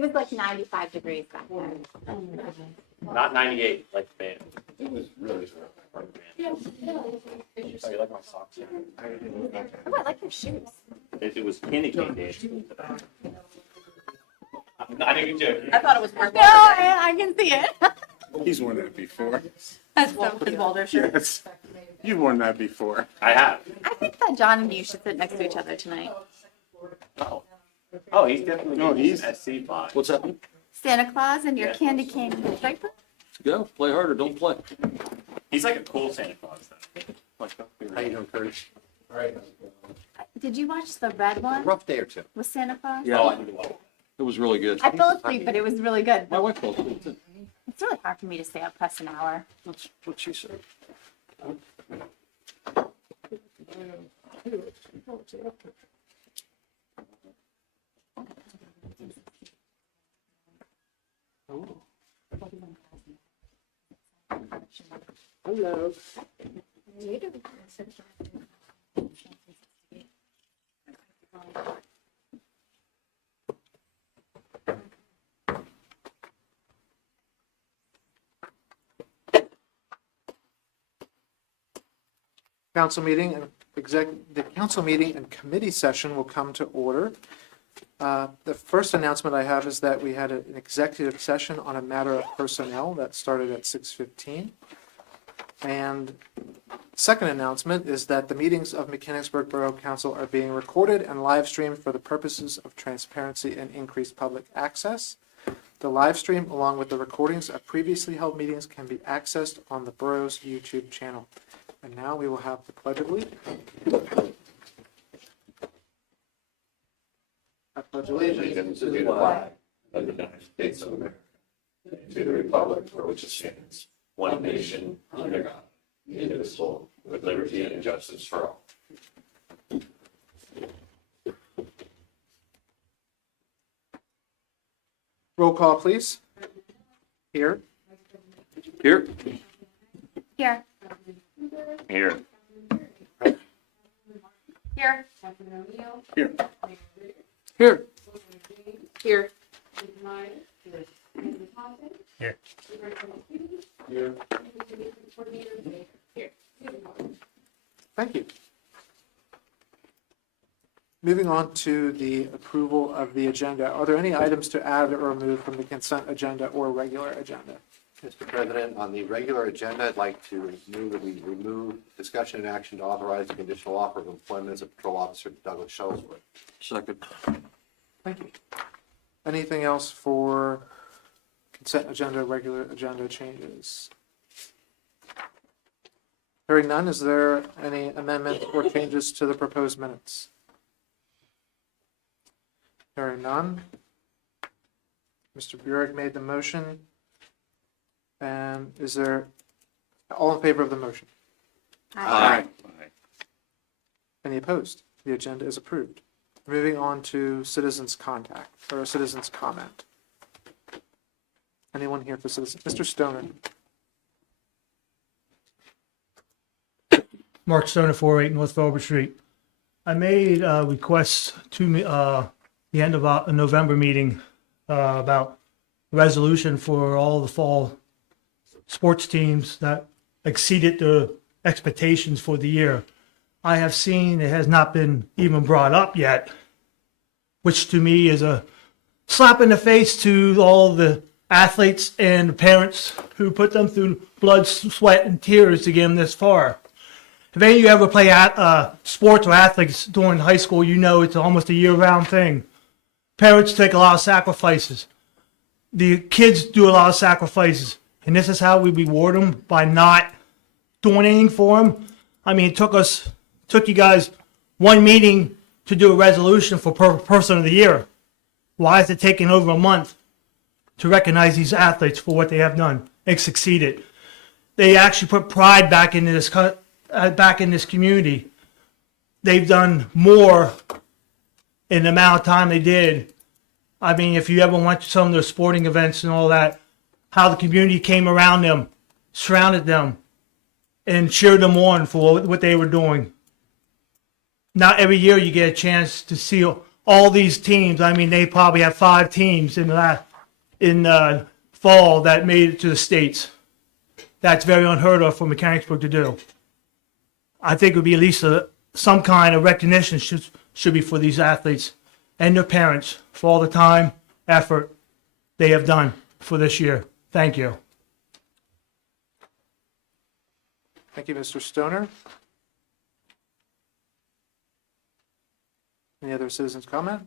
It was like 95 degrees back then. Not 98, like the band. It was really Like the band. Oh, you like my socks? Oh, I like your shoes. It was candy cane day. I didn't get you. I thought it was worth No, I can see it. He's worn that before. That's his Walder shirt. Yes. You've worn that before. I have. I think that John and you should sit next to each other tonight. Oh. Oh, he's definitely No, he's- SC vibe. What's happening? Santa Claus and your Yeah. candy cane diaper? Go, play harder, don't play. He's like a cool Santa Claus, though. Like, How you doing, Curtis? Did you watch the red one Rough day or two. with Santa Claus? Yeah. Oh, I need to watch. It was really good. I fell asleep, but it was really good. My wife fell asleep too. It's really hard for me to stay up past an hour. That's what she said. Hello. Council meeting and the council meeting and committee session will come to order. The first announcement I have is that we had an executive session on a matter of personnel that started at 6:15. And second announcement is that the meetings of Mechanicsburg Borough Council are being recorded and live streamed for the purposes of transparency and increased public access. The live stream, along with the recordings of previously held meetings, can be accessed on the borough's YouTube channel. And now we will have the Pledge of Allegiance. I pledge allegiance Allegiance to the flag of the United States of America, and to the republic for which it stands, one nation, under God, indivisible, with liberty and justice for all. Roll call, please. Here. Here, Here. Here. Here. Here. Here. Here. Thank you. Moving on to the approval of the agenda. Are there any items to add or remove from the consent agenda or regular agenda? Mr. President, on the regular agenda, I'd like to move that we remove discussion and action to authorize the conditional offer of employment as a patrol officer to Douglas Shuttlesworth. second. Thank you. Anything else for consent agenda, regular agenda changes? Hearing none, is there any amendment or changes to the proposed minutes? Hearing none. Mr. Burek made the motion. And is there, all in favor of the motion? Aye. Any opposed? The agenda is approved. Moving on to citizens' contact, or citizens' comment. Anyone here for citizens? Mr. Stoner? Mark Stoner, 408 North Velbert Street. I made requests to the end of a November meeting about resolution for all the fall sports teams that exceeded the expectations for the year. I have seen it has not been even brought up yet, which to me is a slap in the face to all the athletes and the parents who put them through blood, sweat, and tears to get them this far. If any of you ever play sports or athletes during high school, you know it's almost a year-round thing. Parents take a lot of sacrifices. The kids do a lot of sacrifices. And this is how we reward them, by not doing anything for them. I mean, it took you guys one meeting to do a resolution for person of the year. Why is it taking over a month to recognize these athletes for what they have done and succeeded? They actually put pride back into this community. They've done more in the amount of time they did. I mean, if you ever went to some of their sporting events and all that, how the community came around them, surrounded them, and cheered them on for what they were doing. Not every year you get a chance to see all these teams. I mean, they probably have 5 teams in fall that made it to the States. That's very unheard of for Mechanicsburg to do. I think it would be at least some kind of recognition should be for these athletes and their parents for all the time, effort they have done for this year. Thank you. Thank you, Mr. Stoner. Any other citizens comment?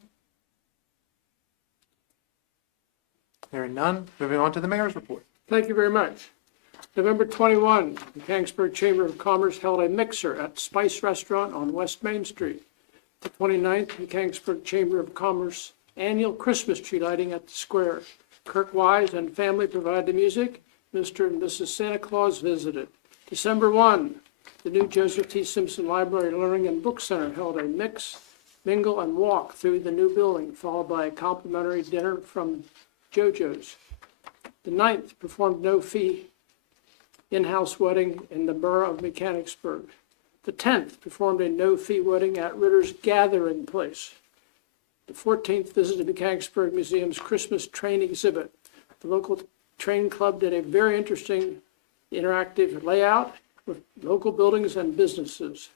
Hearing none, moving on to the mayor's report. Thank you very much. November 21, the Mechanicsburg Chamber of Commerce held a mixer at Spice Restaurant on West Main Street. The 29th, Mechanicsburg Chamber of Commerce annual Christmas tree lighting at the square. Kirk Wise and family provided the music. Mr. and Mrs. Santa Claus visited. December 1, the new Joseph T. Simpson Library Learning and Book Center held a mix, mingle, and walk through the new building, followed by a complimentary dinner from JoJo's. The 9th, performed no-fee in-house wedding in the Borough of Mechanicsburg. The 10th, performed a no-fee wedding at Ritter's Gathering Place. The 14th, visited Mechanicsburg Museum's Christmas train exhibit. The local train club did a very interesting interactive layout with local buildings and businesses.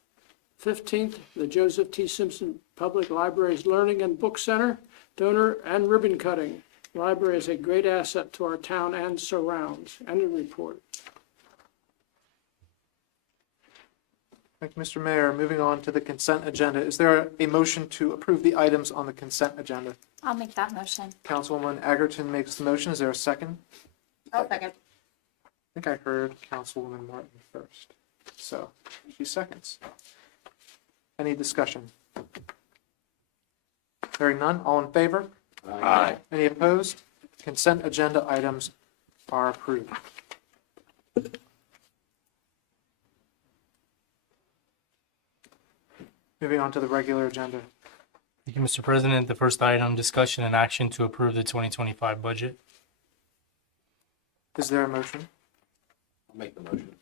15th, the Joseph T. Simpson Public Library's Learning and Book Center, donor and ribbon cutting. The library is a great asset to our town and surrounds. End of report. Thank you, Mr. Mayor. Moving on to the consent agenda. Is there a motion to approve the items on the consent agenda? I'll make that motion. Councilwoman Agerton makes the motion. Is there a second? I'll second. I think I heard Councilwoman Martin first. So, she seconds. Any discussion? Hearing none, all in favor? Aye. Any opposed? Consent agenda items are approved. Moving on to the regular agenda. Thank you, Mr. President. The first item, discussion and action to approve the 2025 budget. Is there a motion? I'll make the motion.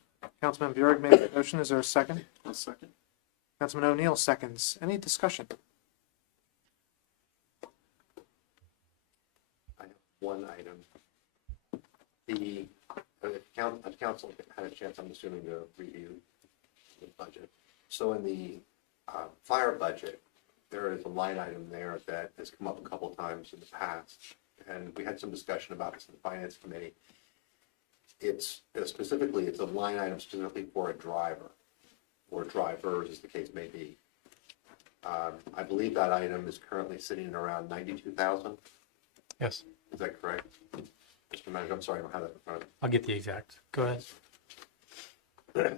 Councilman Bjork made the motion. Is there a second? I'll second. Councilman O'Neill seconds. Any discussion? I have one item. The council had a chance, I'm assuming, to review the budget. So in the fire budget, there is a line item there that has come up a couple times in the past, and we had some discussion about this in the finance committee. It's specifically, it's a line item specifically for a driver, or drivers, as the case may be. I believe that item is currently sitting at around 92,000. Yes, Is that correct? Mr. Manager, I'm sorry, I don't have that in front of me. I'll get the exact. Go ahead.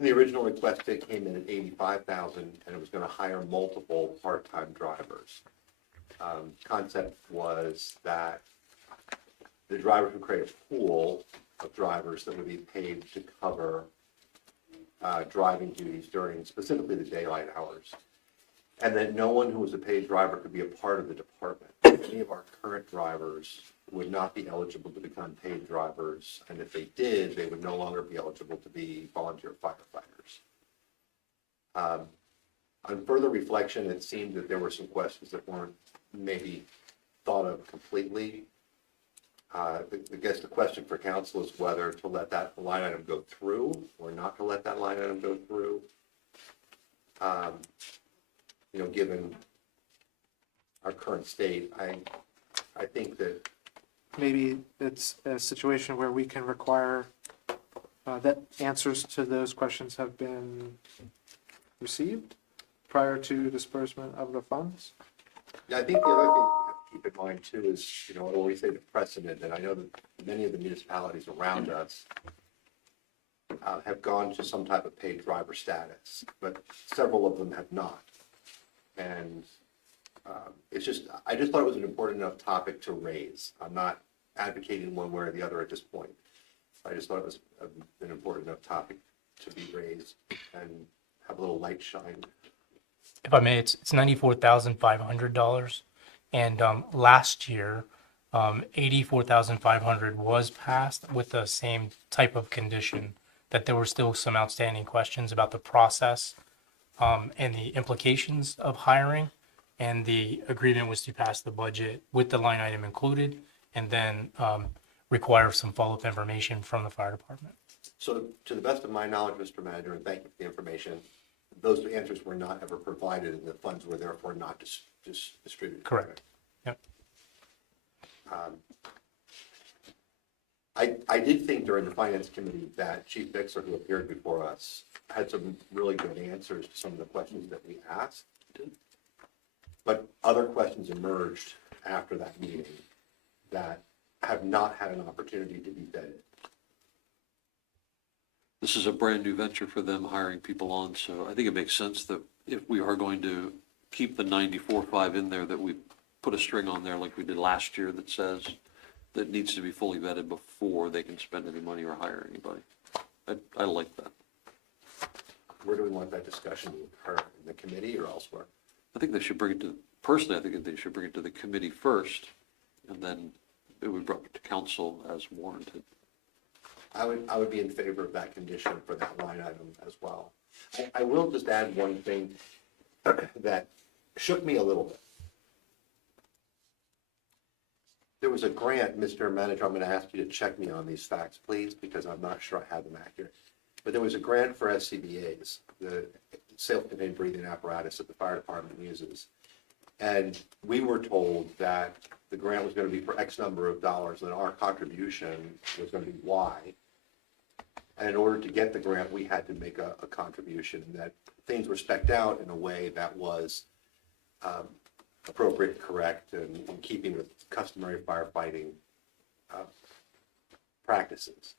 The original request came in at 85,000, and it was going to hire multiple part-time drivers. Concept was that the driver could create a pool of drivers that would be paid to cover driving duties during specifically the daylight hours, and that no one who was a paid driver could be a part of the department. Many of our current drivers would not be eligible to become paid drivers, and if they did, they would no longer be eligible to be volunteer firefighters. On further reflection, it seemed that there were some questions that weren't maybe thought of completely. I guess the question for council is whether to let that line item go through or not to let that line item go through. Given our current state, I think that Maybe it's a situation where we can require that answers to those questions have been received prior to disbursement of the funds. Yeah, I think the other thing we have to keep in mind too is, when we say the precedent, and I know that many of the municipalities around us have gone to some type of paid driver status, but several of them have not. And I just thought it was an important enough topic to raise. I'm not advocating one way or the other at this point. I just thought it was an important enough topic to be raised and have a little light shine. If I may, it's $94,500, and last year, $84,500 was passed with the same type of condition, that there were still some outstanding questions about the process and the implications of hiring. And the agreement was to pass the budget with the line item included, and then require some follow-up information from the fire department. So to the best of my knowledge, Mr. Manager, and thank you for the information, those answers were not ever provided and the funds were therefore not distributed. Correct. Yep. I did think during the finance committee that Chief Bixler, who appeared before us, had some really good answers to some of the questions that we asked. But other questions emerged after that meeting that have not had an opportunity to be vetted. This is a brand new venture for them hiring people on, so I think it makes sense that if we are going to keep the 94.5 in there, that we put a string on there like we did last year that says that needs to be fully vetted before they can spend any money or hire anybody. I like that. Where do we want that discussion to occur, in the committee or elsewhere? I think they should bring it to, personally, I think they should bring it to the committee first, and then it would be brought to council as warranted. I would be in favor of that condition for that line item as well. I will just add one thing that shook me a little bit. There was a grant, Mr. Manager, I'm going to ask you to check me on these facts, please, because I'm not sure I have them accurate. But there was a grant for SCBA's, the self-contained breathing apparatus that the fire department uses. And we were told that the grant was going to be for X number of dollars and our contribution was going to be Y. And in order to get the grant, we had to make a contribution, and that things were spec'd out in a way that was appropriate, correct, and in keeping with customary firefighting practices.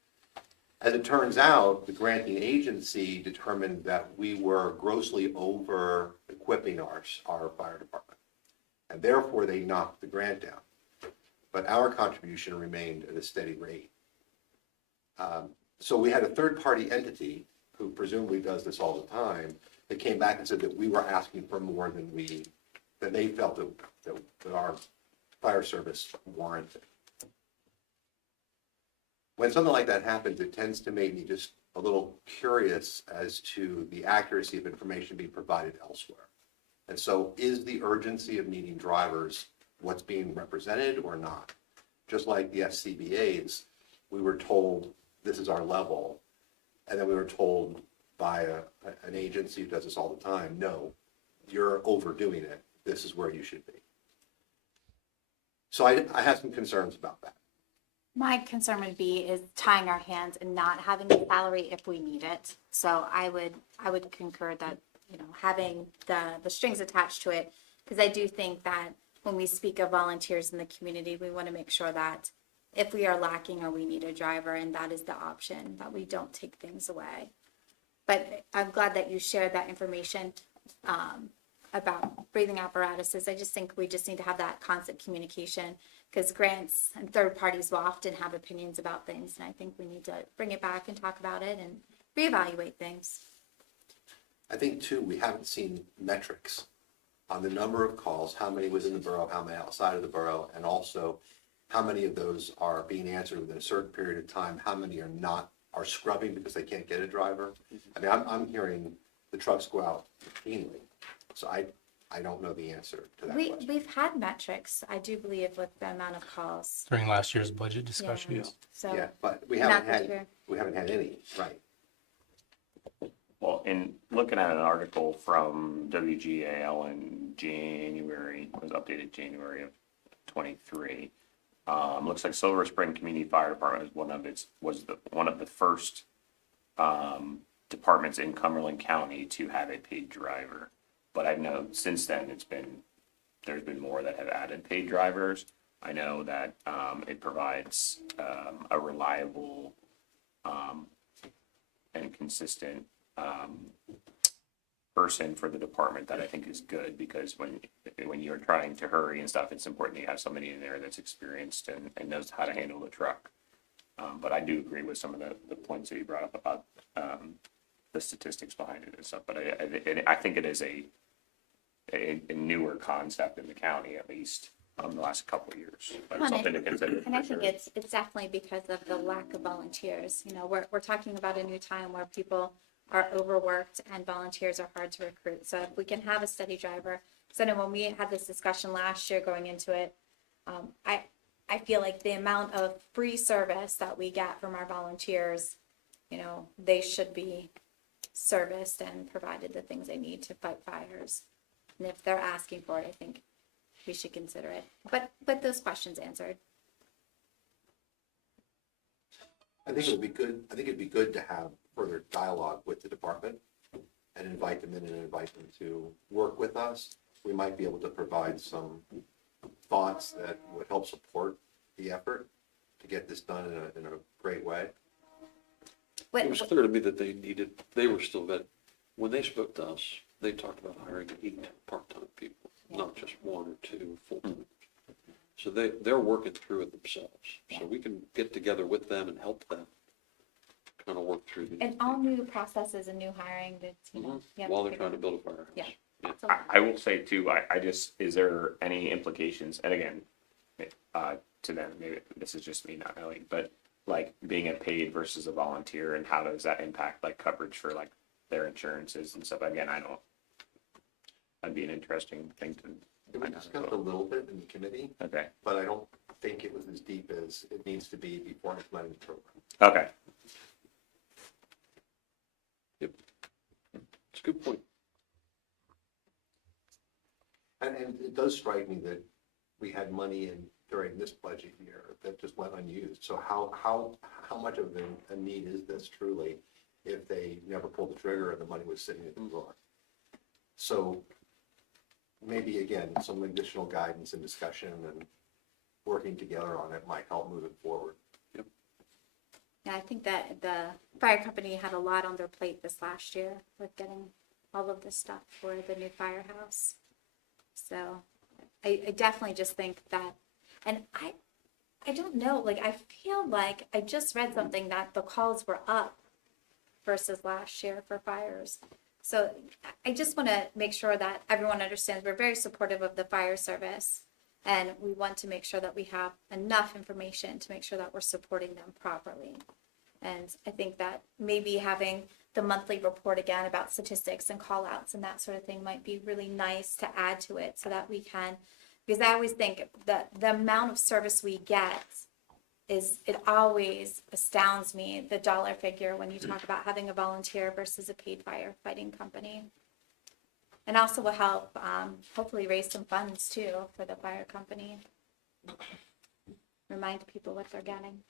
As it turns out, the granting agency determined that we were grossly over equipping our fire department, and therefore they knocked the grant down. But our contribution remained at a steady rate. So we had a third-party entity who presumably does this all the time that came back and said that we were asking for more than they felt that our fire service warranted. When something like that happens, it tends to make me just a little curious as to the accuracy of information being provided elsewhere. And so is the urgency of needing drivers what's being represented or not? Just like the SCBA's, we were told this is our level, and then we were told by an agency who does this all the time, no, you're overdoing it. This is where you should be. So I have some concerns about that. My concern would be is tying our hands and not having a salary if we need it. So I would concur that, having the strings attached to it, because I do think that when we speak of volunteers in the community, we want to make sure that if we are lacking or we need a driver, and that is the option, that we don't take things away. But I'm glad that you shared that information about breathing apparatuses. I just think we just need to have that constant communication, because grants and third parties will often have opinions about things, and I think we need to bring it back and talk about it and reevaluate things. I think too, we haven't seen metrics on the number of calls, how many within the borough, how many outside of the borough, and also how many of those are being answered within a certain period of time, how many are scrubbing because they can't get a driver. I mean, I'm hearing the trucks go out routinely, so I don't know the answer to that question. We've had metrics, I do believe, with the amount of calls. During last year's budget discussions. So Yeah, but we not haven't this had, year. any, right? Well, in looking at an article from WGAL in January, it was updated January of 23. Looks like Silver Spring Community Fire Department was one of the first departments in Cumberland County to have a paid driver. But I know since then there's been more that have added paid drivers. I know that it provides a reliable and consistent person for the department that I think is good, because when you're trying to hurry and stuff, it's important you have somebody in there that's experienced and knows how to handle the truck. But I do agree with some of the points that you brought up about the statistics behind it and stuff. But I think it is a newer concept in the county, at least the last couple of years. But it's something to consider. And I think it's definitely because of the lack of volunteers. We're talking about a new time where people are overworked and volunteers are hard to recruit. So if we can have a steady driver, So I know when we had this discussion last year going into it, I feel like the amount of free service that we get from our volunteers, you know, they should be serviced and provided the things they need to fight fires. And if they're asking for it, I think we should consider it. But those questions answered. I think it'd be good to have further dialogue with the department and invite them in and invite them to work with us. We might be able to provide some thoughts that would help support the effort to get this done in a great way. It was clear to me that they were still when they spoke to us, they talked about hiring 8 part-time people, not just 1 or 2 full-time. So they're working through it themselves. So we can get together with them and help them kind of work through these. And all new processes and new hiring that's, you know. you have While to they're figure trying to out. build a firehouse. Yeah. So- I will say too, I just, is there any implications, and again, to them, maybe this is just me not knowing, but like being a paid versus a volunteer, and how does that impact like coverage for like their insurances and stuff? Again, that'd be an interesting thing to It was find out. discussed a little bit in the committee, Okay, but I don't think it was as deep as it needs to be before implementing the program. okay. It's a good point. And it does strike me that we had money in during this budget year that just went unused. So how much of a need is this truly if they never pulled the trigger and the money was sitting in the drawer? So maybe again, some additional guidance and discussion and working together on it might help move it forward. Yeah, I think that the fire company had a lot on their plate this last year with getting all of this stuff for the new firehouse. So I definitely just think that, and I don't know, like, I feel like I just read something that the calls were up versus last year for fires. So I just want to make sure that everyone understands we're very supportive of the fire service. And we want to make sure that we have enough information to make sure that we're supporting them properly. And I think that maybe having the monthly report again about statistics and call outs and that sort of thing might be really nice to add to it so that we can, because I always think that the amount of service we get it always astounds me, the dollar figure when you talk about having a volunteer versus a paid firefighting company. And also will help, hopefully raise some funds too for the fire company. Remind people what they're getting.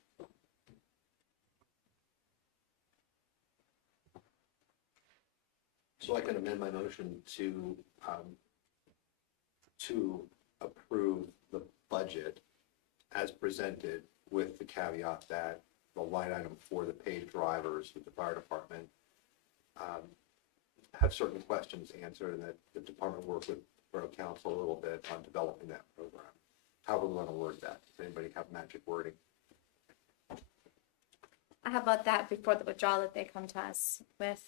So I can amend my motion to approve the budget as presented with the caveat that the line item for the paid drivers with the fire department have certain questions answered, and that the department work with Borough Council a little bit on developing that program. However we want to word that. Does anybody have magic wording? How about that before the withdrawal that they come to us with,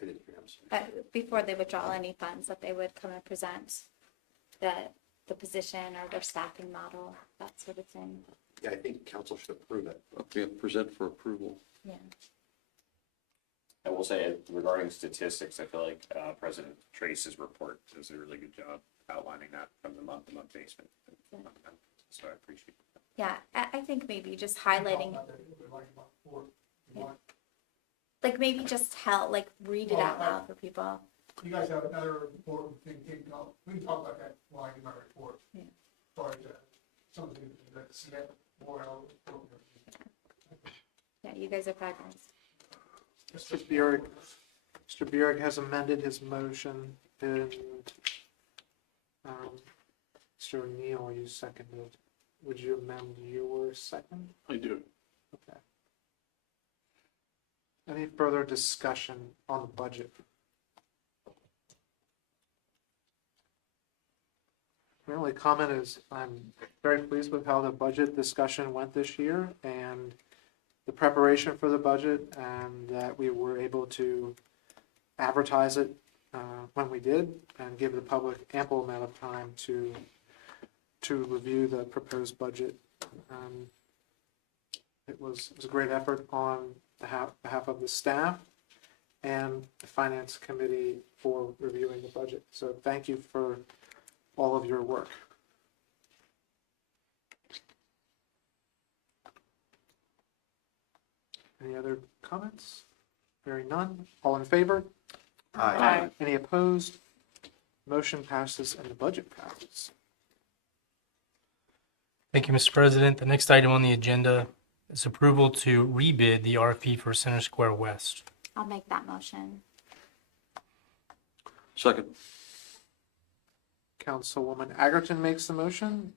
I didn't hear, I'm sorry. before they withdraw any funds, that they would come and present the position or their staffing model, that sort of thing. Yeah, I think council should approve it. Okay, present for approval. Yeah. I will say regarding statistics, I feel like President Trace's report does a really good job outlining that from the month-to-month basement. So I appreciate it. Yeah, I think maybe just highlighting, like maybe just read it out loud for people. You guys have another important thing taken up. We can talk about that line in my report. Yeah. As far as something that's more. Yeah, you guys are fabulous. Mr. Burek has amended his motion, and Mr. O'Neill, you seconded. Would you amend your second? I do. Okay. Any further discussion on the budget? My only comment is I'm very pleased with how the budget discussion went this year and the preparation for the budget, and that we were able to advertise it when we did and give the public ample amount of time to review the proposed budget. It was a great effort on behalf of the staff, and the Finance Committee for reviewing the budget. So thank you for all of your work. Any other comments? Hearing none. All in favor? Aye. Any opposed? Motion passes and the budget passes. Thank you, Mr. President. The next item on the agenda is approval to rebid the RFP for Center Square West. I'll make that motion. Second. Councilwoman Agerton makes the motion.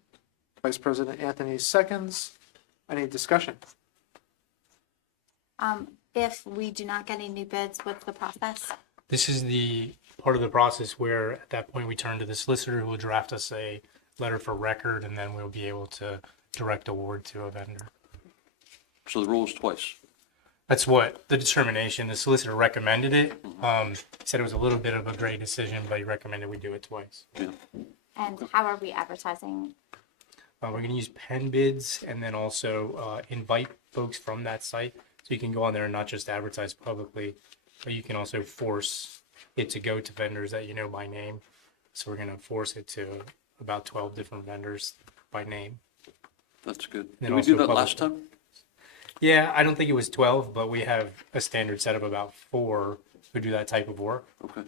Vice President Anthony seconds. Any discussion? If we do not get any new bids, what's the process? This is the part of the process where at that point we turn to the solicitor who will draft us a letter for record, and then we'll be able to direct award to a vendor. So the rule is twice. That's what the determination, the solicitor recommended it. Said it was a little bit of a gray decision, but he recommended we do it twice. And how are we advertising? We're going to use pen bids and then also invite folks from that site. So you can go on there and not just advertise publicly, but you can also force it to go to vendors that you know by name. So we're going to force it to about 12 different vendors by name. That's good. And Did we do also that last public- time? Yeah, I don't think it was 12, but we have a standard set of about 4 who do that type of work. Okay.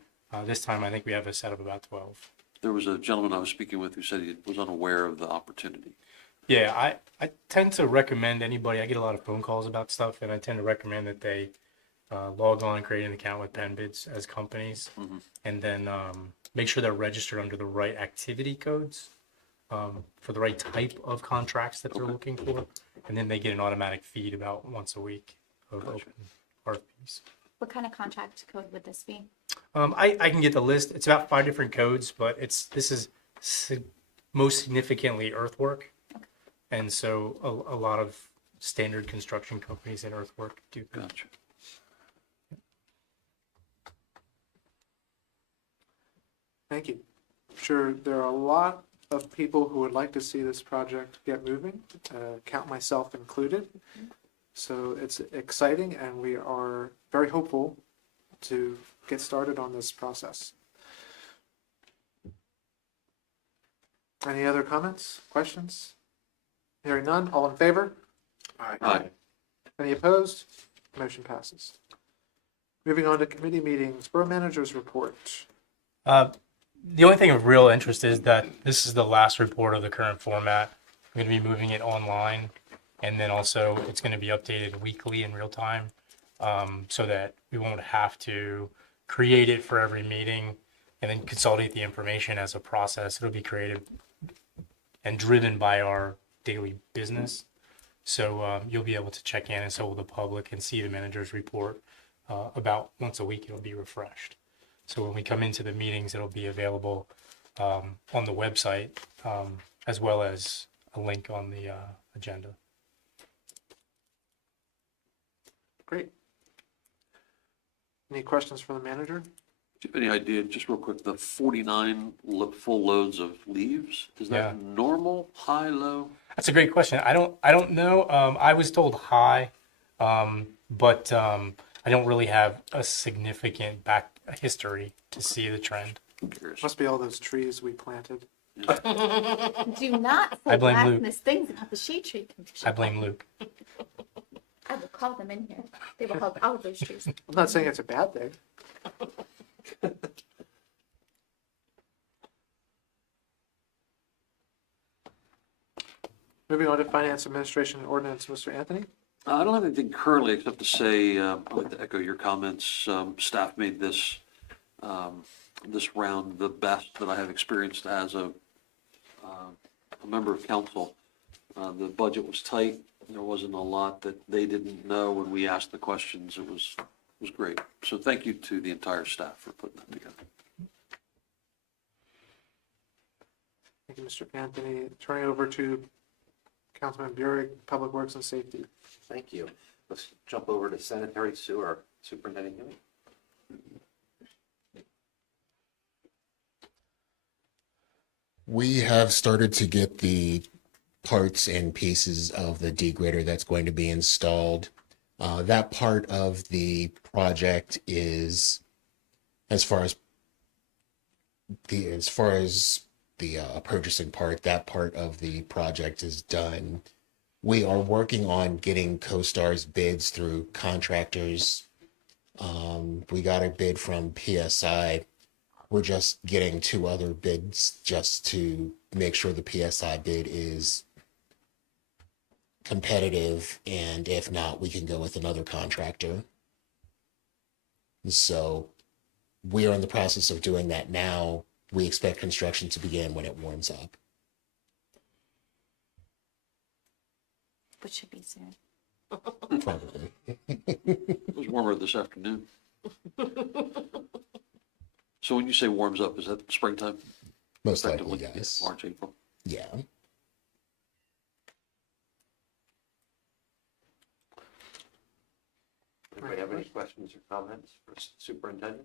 This time I think we have a set of about 12. There was a gentleman I was speaking with who said he was unaware of the opportunity. Yeah, I tend to recommend anybody, I get a lot of phone calls about stuff, and I tend to recommend that they log on and create an account with PenBids as companies, and then make sure they're registered under the right activity codes for the right type of contracts that they're looking for, and then they get an automatic feed about once a week of open RFPs. What kind of contract code would this be? I can get the list. It's about 5 different codes, but this is most significantly earthwork. And so a lot of standard construction companies in earthwork do that. Gotcha. Thank you. I'm sure there are a lot of people who would like to see this project get moving, count myself included. So it's exciting, and we are very hopeful to get started on this process. Any other comments, questions? Hearing none, all in favor? Aye. Any opposed? Motion passes. Moving on to committee meetings, Borough Manager's report. The only thing of real interest is that this is the last report of the current format. I'm going to be moving it online, and then also it's going to be updated weekly in real time, so that we won't have to create it for every meeting and then consolidate the information as a process. It'll be created and driven by our daily business. So you'll be able to check in, and so will the public, and see the manager's report about once a week. It'll be refreshed. So when we come into the meetings, it'll be available on the website, as well as a link on the agenda. Great. Any questions for the manager? Do you have any idea, just real quick, the 49 full loads of leaves? Is that normal, high, low? That's a great question. I don't know. I was told high, but I don't really have a significant back history to see the trend. I'm curious. Must be all those trees we planted. Do not I say blame Luke. blasphemous things about the shade tree commission. I blame Luke. I will call them in here. They will hug all of those trees. I'm not saying it's a bad thing. Moving on to Finance Administration and Ordinance, Mr. Anthony. I don't have anything currently except to say, I'd like to echo your comments. Staff made this, this round the best that I have experienced as a member of council. The budget was tight. There wasn't a lot that they didn't know when we asked the questions. It was great. So thank you to the entire staff for putting that together. Thank you, Mr. Anthony. Turning over to Councilman Burek, Public Works and Safety. Thank you. Let's jump over to sanitary sewer, Superintendent Huey. We have started to get the parts and pieces of the degrader that's going to be installed. That part of the project is, as far as the purchasing part, that part of the project is done. We are working on getting CoStar's bids through contractors. We got a bid from PSI. We're just getting 2 other bids just to make sure the PSI bid is competitive, and if not, we can go with another contractor. So we are in the process of doing that now. We expect construction to begin when it warms up. Which should be soon. Probably. It was warmer this afternoon. So when you say warms up, is that springtime? Most likely, Effectively? yes. March, April? Yeah. Anybody have any questions or comments for Superintendent?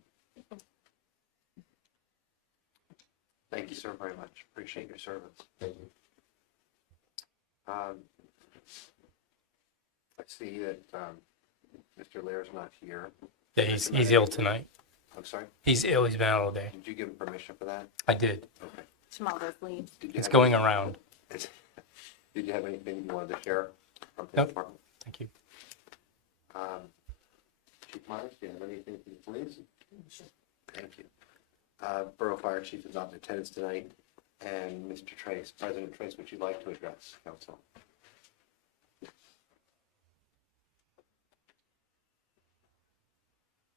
Thank you, sir, very much. Appreciate your service. Thank you. I see that Mr. Lair's not here. Yeah, he's ill tonight. I'm sorry, He's ill. He's been out all day. did you give him permission for that? I did. Okay. Tomorrow's leave. Did you It's have going any- around. Did you have anything you wanted to share from his Nope. department? Thank you. Chief Myers, do you have anything for the police? Thank you. Borough Fire Chief is not in attendance tonight, and Mr. Trace, President Trace, would you like to address council?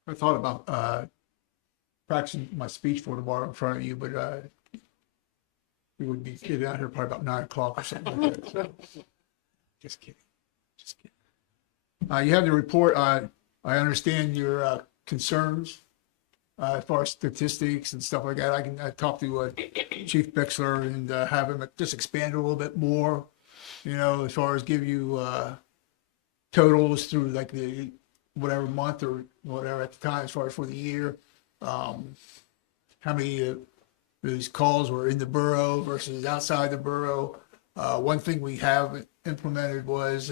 I thought about practicing my speech for tomorrow in front of you, but we would be getting out here probably about 9 o'clock or something like that. So, just kidding. Just kidding. You have the report. I understand your concerns as far as statistics and stuff like that. I can talk to Chief Bixler and have him just expand a little bit more, as far as give you totals through like the whatever month or whatever at the time, as far as for the year. How many of those calls were in the borough versus outside the borough. One thing we have implemented was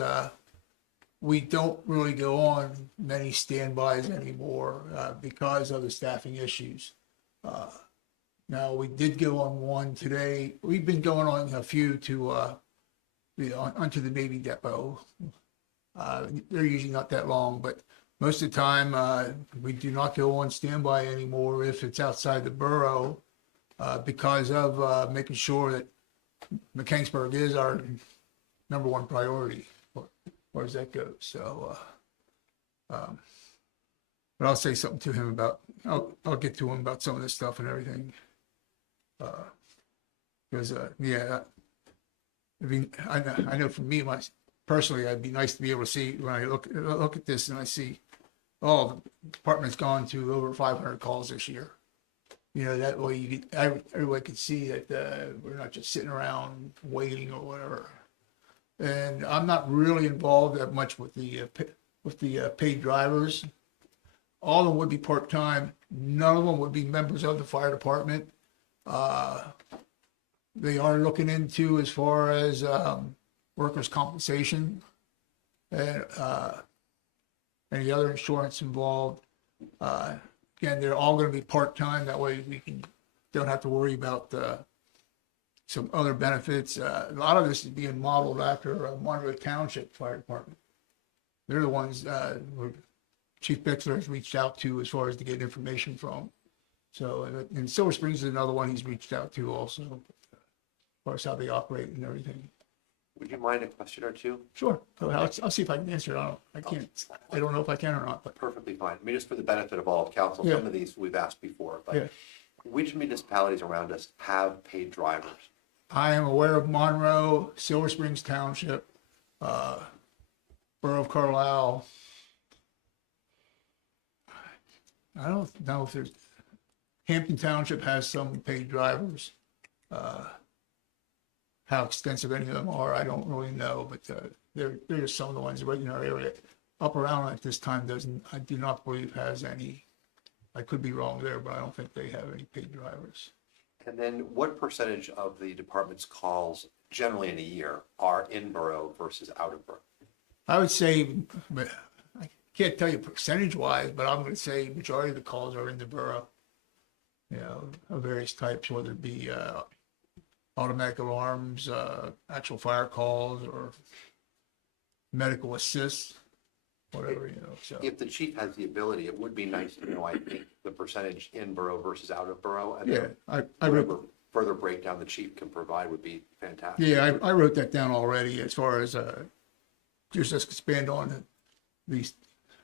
we don't really go on many standbys anymore because of the staffing issues. Now, we did go on one today. We've been going on a few to onto the Navy depot. They're usually not that long, but most of the time we do not go on standby anymore if it's outside the borough because of making sure that Mechanicsburg is our #1 priority as far as that goes. So, but I'll say something to him about, I'll get to him about some of this stuff and everything. Because, yeah, I mean, I know for me, personally, it'd be nice to be able to see when I look at this and I see, oh, the department's gone to over 500 calls this year. That way you get, everybody can see that we're not just sitting around waiting or whatever. And I'm not really involved that much with the paid drivers. All of them would be part-time. None of them would be members of the fire department. They are looking into as far as workers' compensation and any other insurance involved. Again, they're all going to be part-time. That way we don't have to worry about some other benefits. A lot of this is being modeled after Monroe Township Fire Department. They're the ones where Chief Bixler has reached out to as far as to get information from. So, and Silver Springs is another one he's reached out to also, as far as how they operate and everything. Would you mind a question or two? Sure. I'll see if I can answer it. I can't. I don't know if I can or not, but Perfectly fine. I mean, just for the benefit of all of council, Yeah. some of these we've asked before, Yeah. but which municipalities around us have paid drivers? I am aware of Monroe, Silver Springs Township, Borough of Carlisle. I don't know if there's, Hampton Township has some paid drivers. How extensive any of them are, I don't really know, but they're just some of the ones right in our area. Up around at this time I do not believe has any. I could be wrong there, but I don't think they have any paid drivers. And then what percentage of the department's calls generally in a year are in borough versus out of borough? I would say can't tell you percentage wise, but I'm gonna say majority of the calls are in the borough. You know, of various types, whether it be, automatic alarms, actual fire calls, or medical assist, whatever, you know, so. If the chief has the ability, it would be nice to know, I think, the percentage in borough versus out of borough. And Yeah, then I wrote, whatever further breakdown the chief can provide would be fantastic. yeah, I wrote that down already as far as, just let's expand on these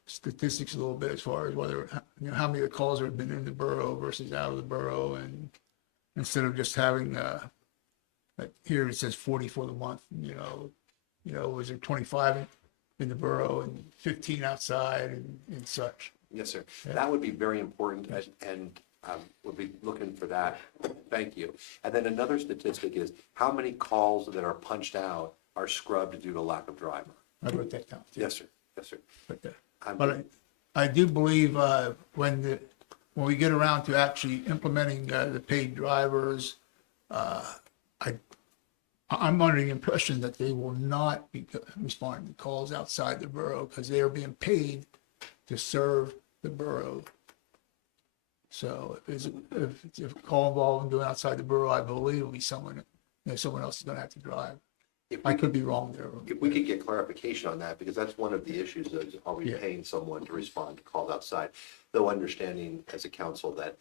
statistics a little bit as far as whether, you know, how many of the calls have been in the borough versus out of the borough, and instead of just having, like here it says 40 for the month, you know, was there 25 in the borough and 15 outside and such? Yes, sir. Yeah. That would be very important, and we'll be looking for that. Thank you. And then another statistic is how many calls that are punched out are scrubbed due to lack of driver? I wrote that down too. Yes, sir. Yes, sir. But I do believe, when we get around to actually implementing, the paid drivers, I'm under the impression that they will not be responding to calls outside the borough because they are being paid to serve the borough. So if it's a call involving going outside the borough, I believe it'll be someone else is gonna have to drive. I could be wrong there. If we could get clarification on that, because that's one of the issues is, are we Yeah. paying someone to respond to calls outside? Though understanding as a council that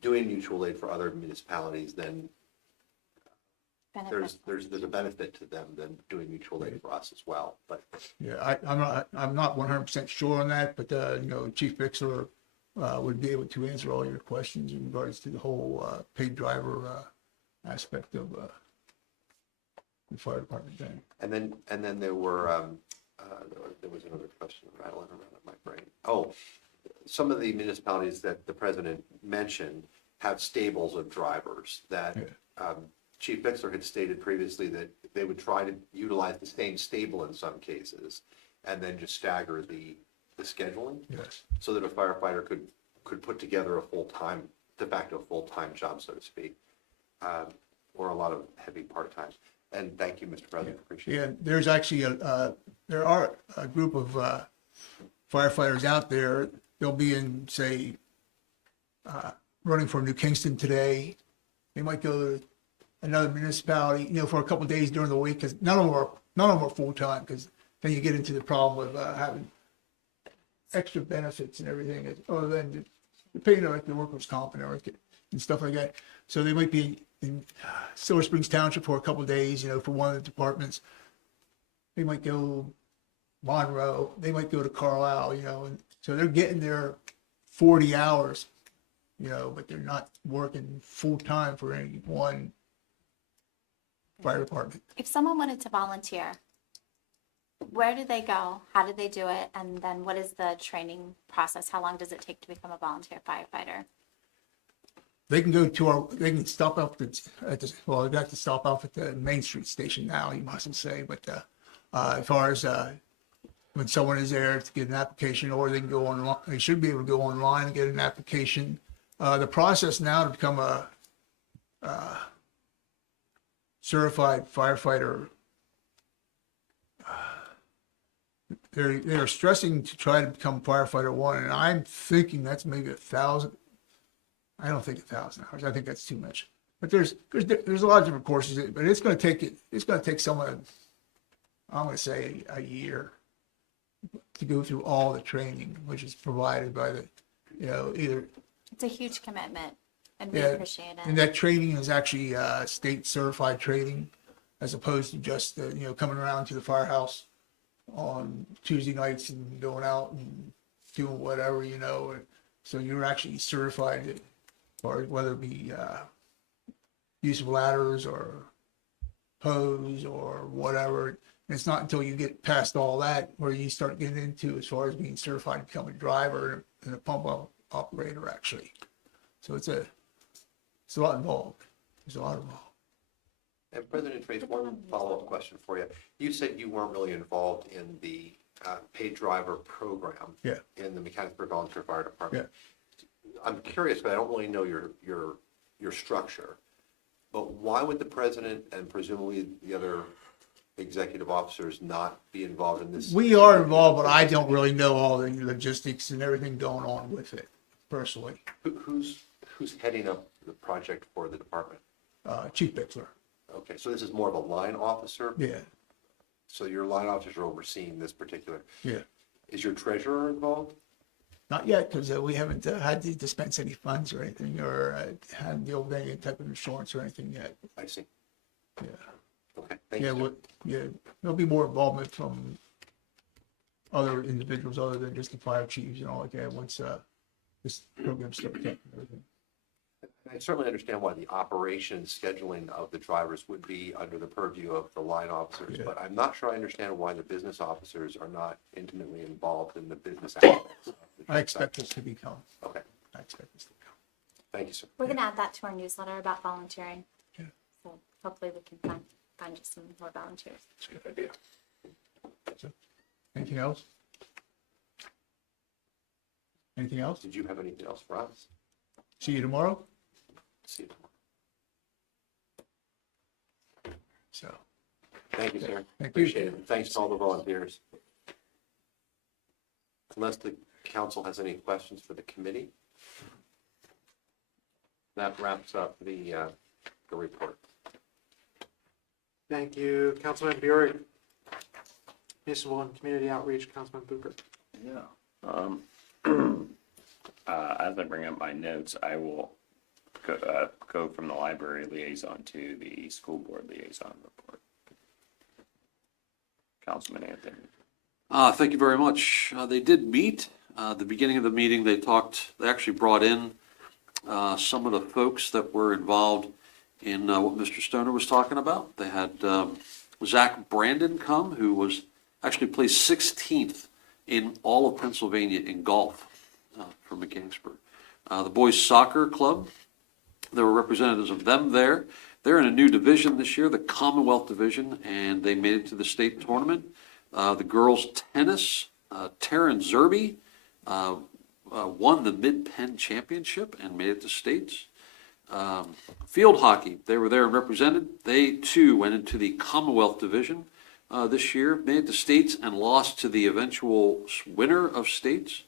doing mutual aid for other municipalities, then Benefit. there's a benefit to them than doing mutual aid for us as well. But Yeah, I'm not 100% sure on that, but, you know, Chief Bixler, would be able to answer all your questions in regards to the whole, paid driver, aspect of, the fire department thing. and then there was another question rattling around in my brain. Oh, some of the municipalities that the president mentioned have stables of drivers that Chief Bixler had stated previously that they would try to utilize the same stable in some cases and then just stagger the scheduling Yes. so that a firefighter could put together a full-time, de facto full-time job, so to speak, or a lot of heavy part-time. And thank you, Mr. President, appreciate it. Yeah, there's actually there are a group of firefighters out there. They'll be in, say, running for New Kingston today. They might go to another municipality, you know, for a couple of days during the week, because none of them are full-time, because then you get into the problem of having extra benefits and everything, other than the paying like the workers' comp and everything and stuff like that. So they might be in Silver Springs Township for a couple of days, you know, for one of the departments. They might go Monroe, they might go to Carlisle, you know, and so they're getting their 40 hours, you know, but they're not working full-time for any one fire department. If someone wanted to volunteer, where do they go? How do they do it? And then what is the training process? How long does it take to become a volunteer firefighter? They can they can stop off well, they've got to stop off at the Main Street station now, you mustn't say, but, as far as, when someone is there to get an application, or they can go online, they should be able to go online and get an application. The process now to become a, certified firefighter, they're stressing to try to become firefighter one, and I'm thinking that's maybe 1,000. I don't think 1,000 hours. I think that's too much. But there's a lot of different courses, but it's going to take someone, I'm going to say a year to go through all the training, which is provided by the, you know, either. It's a huge commitment, and we Yeah, appreciate it. And that training is actually state certified training, as opposed to just, you know, coming around to the firehouse on Tuesday nights and going out and doing whatever, you know. So you're actually certified, or whether it be use of ladders or hose or whatever. And it's not until you get past all that where you start getting into as far as being certified to become a driver and a pump operator, actually. So it's a lot involved. There's a lot involved. And President Trace, one follow-up question for you. You said you weren't really involved in the paid driver program Yeah. in the Mechanicsburg Volunteer Fire Department. Yeah. I'm curious, but I don't really know your structure. But why would the president and presumably the other executive officers not be involved in this? We are involved, but I don't really know all the logistics and everything going on with it personally. Who's heading up the project for the department? Chief Bixler, Okay, so this is more of a line officer? yeah, So your line officers are overseeing this particular, yeah. is your treasurer involved? Not yet, because we haven't had to dispense any funds or anything, or had the old any type of insurance or anything yet. I see. Yeah, Okay, thank yeah, you. yeah. There'll be more involvement from other individuals other than just the fire chiefs and all like that once this program starts taking everything. I certainly understand why the operation scheduling of the drivers would be under the purview of the line officers, Yeah. but I'm not sure I understand why the business officers are not intimately involved in the business aspects. of the I expect this to become. Okay, I expect this to become. thank you, sir. We're gonna add that to our newsletter about volunteering. Yeah. So hopefully we can find just some more volunteers. That's a good idea. Anything else? Anything else? Did you have anything else for us? See you tomorrow. See you tomorrow. So, Thank you, sir. Thank you. Appreciate it. And thanks to all the volunteers. Unless the council has any questions for the committee, that wraps up the report. Thank you, Councilman Burek. Municipal and Community Outreach, Councilman Booker. Yeah. As I bring up my notes, I will go from the library liaison to the school board liaison report. Councilman Anthony. Thank you very much. They did meet. The beginning of the meeting, they actually brought in some of the folks that were involved in what Mr. Stoner was talking about. They had Zach Brandon come, who was actually placed 16th in all of Pennsylvania in golf from Mechanicsburg. The boys soccer club, there were representatives of them there. They're in a new division this year, the Commonwealth Division, and they made it to the state tournament. The girls tennis, Taryn Zerby won the Mid-Penn Championship and made it to states. Field hockey, they were there and represented. They too went into the Commonwealth Division this year, made it to states and lost to the eventual winner of states.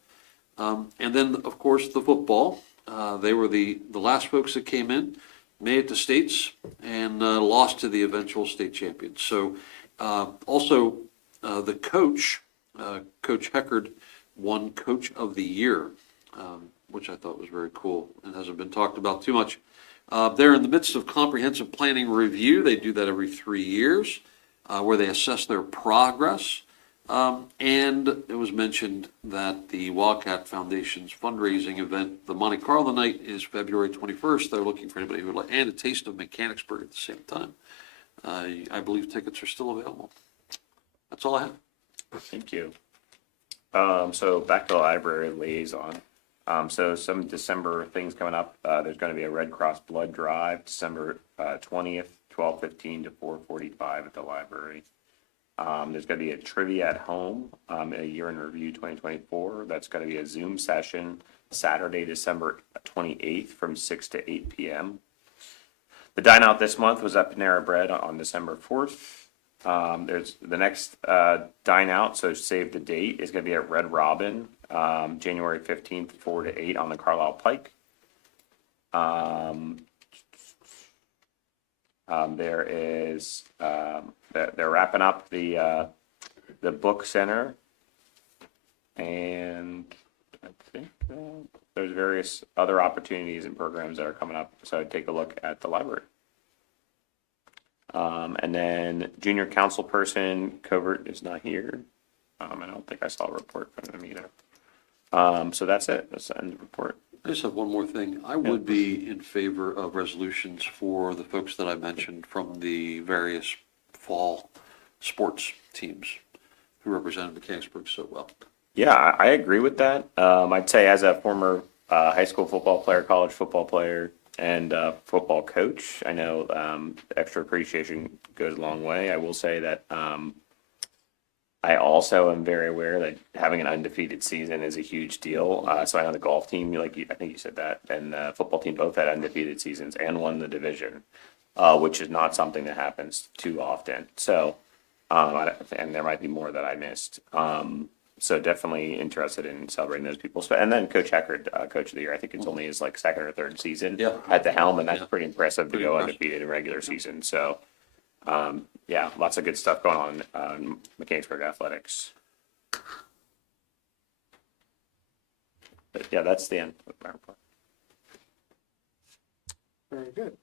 And then, of course, the football. They were the last folks that came in, made it to states, and lost to the eventual state champions. So also the coach, Coach Heckard, won Coach of the Year, which I thought was very cool and hasn't been talked about too much. They're in the midst of comprehensive planning review. They do that every 3 years, where they assess their progress. And it was mentioned that the Wildcat Foundation's fundraising event, the Monte Carlo night, is February 21st. They're looking for anybody who would like, and a taste of Mechanicsburg at the same time. I believe tickets are still available. That's all I have. Thank you. So back to the library liaison. So some December things coming up. There's going to be a Red Cross blood drive, December 20th, 12:15 to 4:45 at the library. There's going to be a trivia at home, a year in review 2024. That's going to be a Zoom session Saturday, December 28th from 6 to 8 p.m. The dine out this month was at Panera Bread on December 4th. There's the next dine out, so save the date, is going to be at Red Robin, January 15th, 4 to 8 on the Carlisle Pike. There is they're wrapping up the book center, and I think there's various other opportunities and programs that are coming up. So take a look at the library. And then junior council person Covert is not here. I don't think I saw a report from them either. So that's it. That's the end of the report. I just have one more thing. I would be in favor of resolutions for the folks that I mentioned from the various fall sports teams who represented Mechanicsburg so well. Yeah, I agree with that. I'd say as a former high school football player, college football player, and football coach, I know extra appreciation goes a long way. I will say that I also am very aware that having an undefeated season is a huge deal. So I know the golf team, I think you said that, and the football team both had undefeated seasons and won the division, which is not something that happens too often. So And there might be more that I missed. So definitely interested in celebrating those people. And then Coach Heckard, Coach of the Year, I think it's only his like second or third season Yeah. at the helm, and that's Yeah. pretty impressive to Pretty go impressive. undefeated in regular season. So, yeah, lots of good stuff going on Mechanicsburg Athletics. But yeah, that's the end of my report. Very good.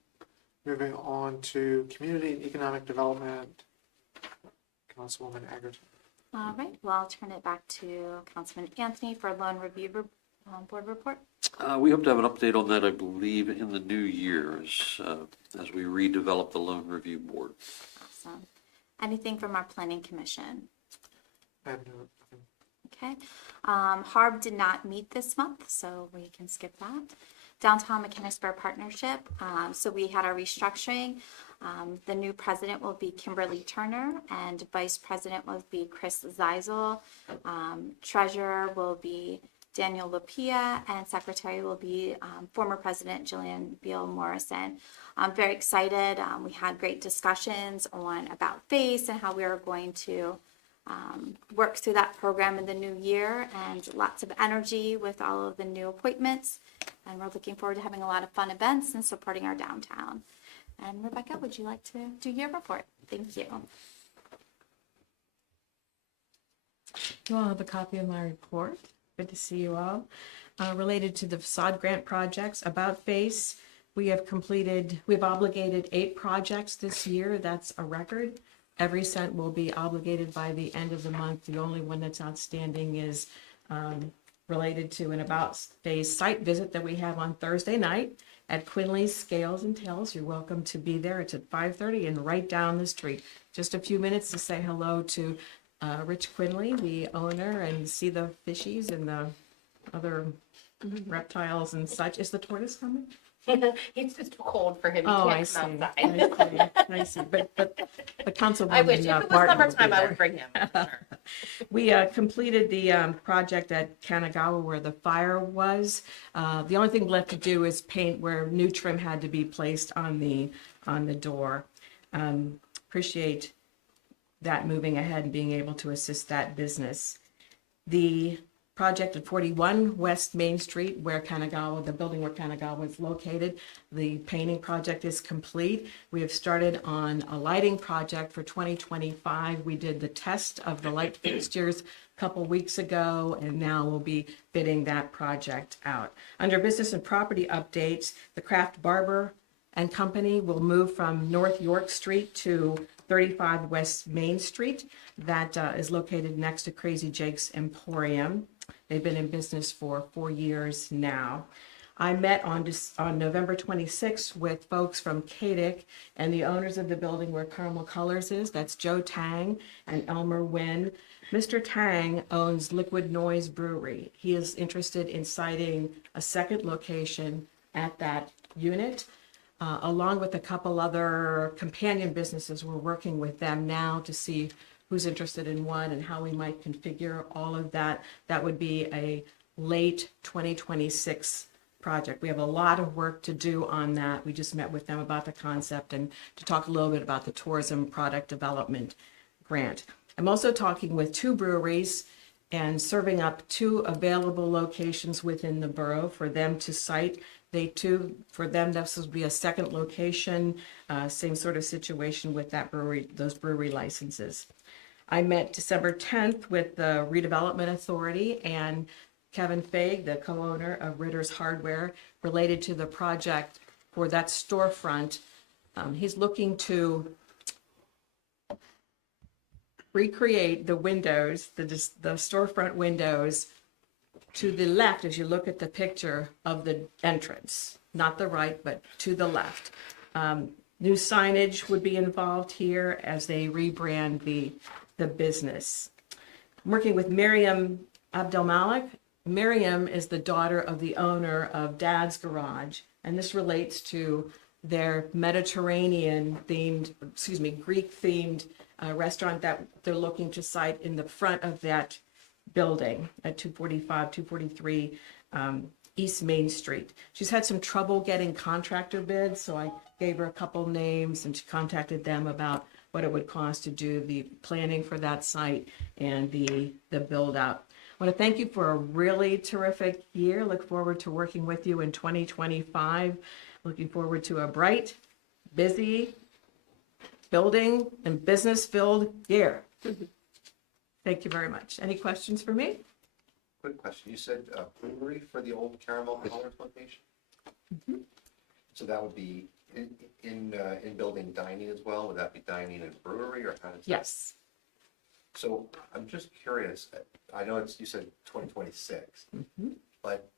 Moving on to Community and Economic Development, Councilwoman Egerton. All right, well, I'll turn it back to Councilman Anthony for loan review board report. We hope to have an update on that, I believe, in the new year as we redevelop the loan review board. Awesome. Anything from our planning commission? I have no, Okay. Harb did not meet this month, so we can skip that. Downtown Mechanicsburg Partnership. So we had our restructuring. The new president will be Kimberly Turner, and vice president will be Chris Zeisel. Treasurer will be Daniel Lapia, and secretary will be former president Jillian Beal Morrison. I'm very excited. We had great discussions on about FACE and how we are going to work through that program in the new year, and lots of energy with all of the new appointments. And we're looking forward to having a lot of fun events and supporting our downtown. And Rebecca, would you like to do your report? Thank you. You all have a copy of my report. Good to see you all. Related to the facade grant projects, about FACE, we've obligated 8 projects this year. That's a record. Every cent will be obligated by the end of the month. The only one that's outstanding is related to an about FACE site visit that we have on Thursday night at Quinley's Scales and Tails. You're welcome to be there. It's at 5:30 and right down the street. Just a few minutes to say hello to Rich Quinley, the owner, and see the fishies and the other reptiles and such. Is the tortoise coming? It's just too cold for him. He Oh, can't I see. come outside. I see. But the councilwoman. I wish if it was Martin will be summertime, I there. would bring him. for sure. We completed the project at Kanagawa where the fire was. The only thing left to do is paint where new trim had to be placed on the door. Appreciate that moving ahead and being able to assist that business. The project at 41 West Main Street where Kanagawa, the building where Kanagawa is located, the painting project is complete. We have started on a lighting project for 2025. We did the test of the light fixtures a couple weeks ago, and now we'll be bidding that project out. Under business and property updates, the Craft Barber and Company will move from North York Street to 35 West Main Street. That is located next to Crazy Jake's Emporium. They've been in business for 4 years now. I met on November 26th with folks from Kadick and the owners of the building where Carmel Colors is. That's Joe Tang and Elmer Nguyen. Mr. Tang owns Liquid Noise Brewery. He is interested in siting a second location at that unit. Along with a couple other companion businesses. We're working with them now to see who's interested in one and how we might configure all of that. That would be a late 2026 project. We have a lot of work to do on that. We just met with them about the concept and to talk a little bit about the tourism product development grant. I'm also talking with 2 breweries and serving up 2 available locations within the borough for them to site. For them, this will be a second location, same sort of situation with that brewery, those brewery licenses. I met December 10th with the Redevelopment Authority and Kevin Faig, the co-owner of Ritter's Hardware, related to the project for that storefront. He's looking to recreate the windows, the storefront windows to the left as you look at the picture of the entrance, not the right, but to the left. New signage would be involved here as they rebrand the business. I'm working with Miriam Abdelmalik. Miriam is the daughter of the owner of Dad's Garage, and this relates to their Greek-themed restaurant that they're looking to site in the front of that building at 245, 243 East Main Street. She's had some trouble getting contractor bids, so I gave her a couple names and she contacted them about what it would cost to do the planning for that site and the build out. I want to thank you for a really terrific year. Look forward to working with you in 2025. Looking forward to a bright, busy, building and business-filled year. Thank you very much. Any questions for me? Quick question, you said brewery for the old Caramel Colors location? So that would be in building dining as well? Would that be dining and brewery, or how does that? Yes. So I'm just curious, I know you said 2026, but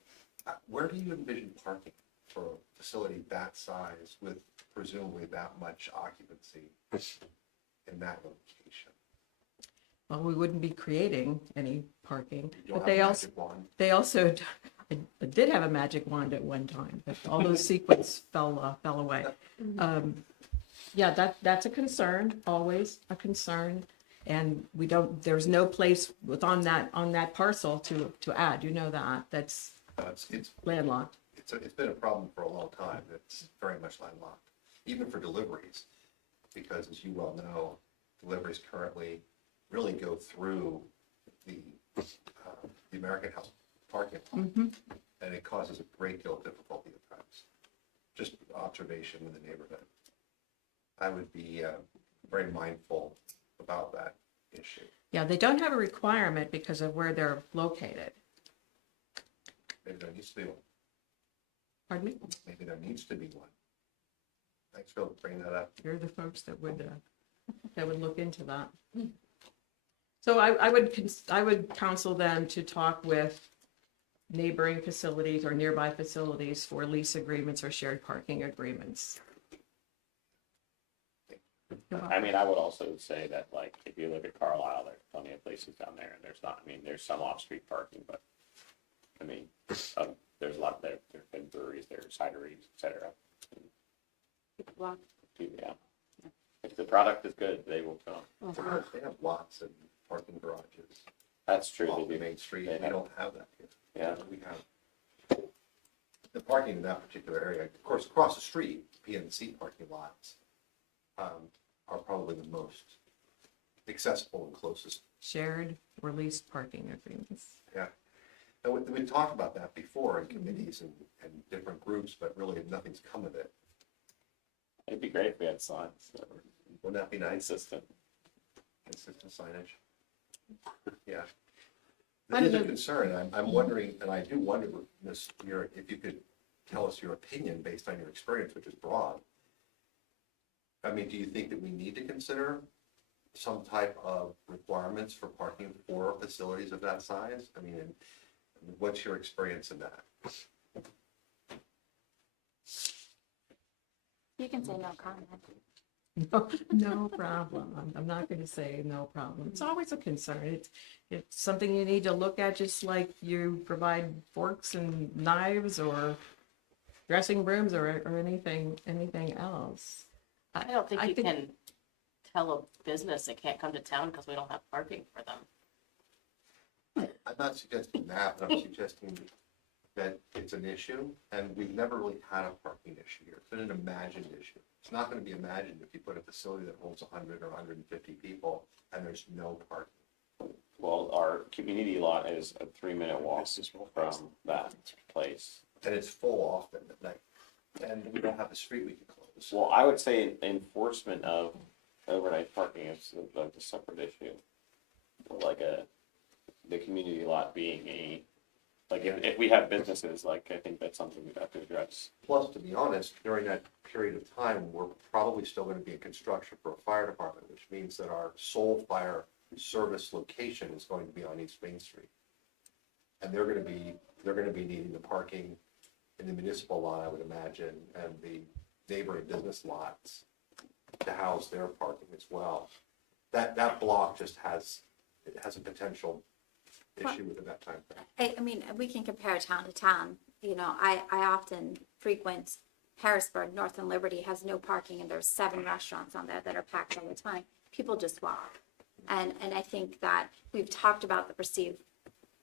where do you envision parking for a facility that size with presumably that much occupancy in that location? Well, we wouldn't be creating any parking, You don't but have a magic wand? they also did have a magic wand at one time, but all those sequence fell away. Yeah, that's a concern, always a concern. And there's no place on that parcel to add, you know that, that's It's landlocked. it's been a problem for a long time. It's very much landlocked, even for deliveries, because as you well know, deliveries currently really go through the American House parking lot, and it causes a great deal of difficulty at times. Just observation in the neighborhood. I would be very mindful about that issue. Yeah, they don't have a requirement because of where they're located. Maybe there needs to be one. Pardon me? Maybe there needs to be one. Thanks for bringing that up. You're the folks that would look into that. So I would counsel them to talk with neighboring facilities or nearby facilities for lease agreements or shared parking agreements. I mean, I would also say that, like, if you look at Carlisle, there's plenty of places down there, and there's not, I mean, there's some off-street parking, but, I mean, there's a lot there, there's been breweries, there's cideries, et cetera. Yeah. If the product is good, they will come. They have lots of parking garages That's true. off They the do. main street. They We have- don't have that here. Yeah. We have the parking in that particular area. Of course, across the street, PNC parking lots are probably the most accessible and closest. Shared or leased parking agreements. Yeah. And we talked about that before in committees and different groups, but really nothing's come of it. It'd be great if we had signs that were Wouldn't that be nice? consistent. Consistent signage. Yeah. That is a concern. I'm wondering, and I do wonder, Ms. Muir, if you could tell us your opinion based on your experience, which is broad. I mean, do you think that we need to consider some type of requirements for parking for facilities of that size? I mean, and what's your experience in that? You can say no comment. No problem. I'm not going to say no problem. It's always a concern. It's something you need to look at, just like you provide forks and knives or dressing brooms or anything else. I don't think I you think- can tell a business they can't come to town because we don't have parking for them. I'm not suggesting that, but I'm suggesting that it's an issue, and we've never really had a parking issue here. It's been an imagined issue. It's not gonna be imagined if you put a facility that holds 100 or 150 people and there's no parking. Well, our community lot is a 3-minute walk from that place. And it's full often at night, and we don't have a street we can close. Well, I would say enforcement of overnight parking is like a separate issue. Like the community lot being like if we have businesses, like I think that's something we'd have to address. Plus, to be honest, during that period of time, we're probably still gonna be in construction for a fire department, which means that our sole fire service location is going to be on East Main Street. And they're gonna be needing the parking in the municipal lot, I would imagine, and the neighboring business lots to house their parking as well. That block just has a potential issue within that time frame. I mean, we can compare town to town. You know, I often frequent Harrisburg. North and Liberty has no parking, and there's 7 restaurants on there that are packed all the time. People just walk. And I think that we've talked about the perceived